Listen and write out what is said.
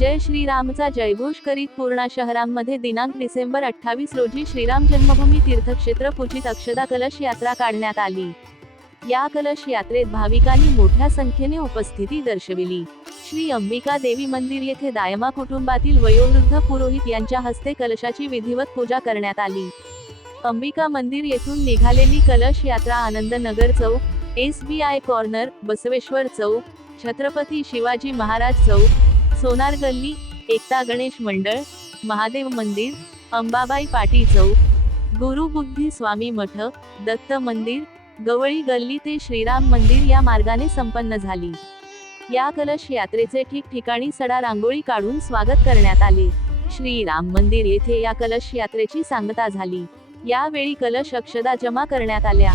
जय श्रीरामचा जयघोष करीत पूर्णा शहरांमध्ये दिनांक डिसेंबर 28 रोजी श्रीराम जन्मभूमी तीर्थक्षेत्र पूजित अक्षदा कलश यात्रा काढण्यात आली। या कलश यात्रेत भाविकांनी मोठ्या संख्येने उपस्थिती दर्शविली। श्री अंबिका देवी मंदिर येथे दायमा कुटुंबातील वयोवृद्ध पुरोहित यांच्या हस्ते कलशाची विधिवत पूजा करण्यात आली। अंबिका मंदिर येथून निघालेली कलश यात्रा आनंद नगर चौक, SBI कॉर्नर, बसवेश्वर चौक, छत्रपती शिवाजी महाराज चौक, सोनार गल्ली, एकता गणेश मंडळ, महादेव मंदिर, अंबाबाई पाटी चौक, गुरु बुद्धी स्वामी मठ, दत्त मंदिर, गवळी गल्ली ते श्रीराम मंदिर या मार्गाने संपन्न झाली। या कलश यात्रेचे ठिकठिकाणी सडा रांगोळी काढून स्वागत करण्यात आले। श्रीराम मंदिर येथे या कलश यात्रेची सांगता झाली। यावेळी कलश अक्षदा जमा करण्यात आल्या।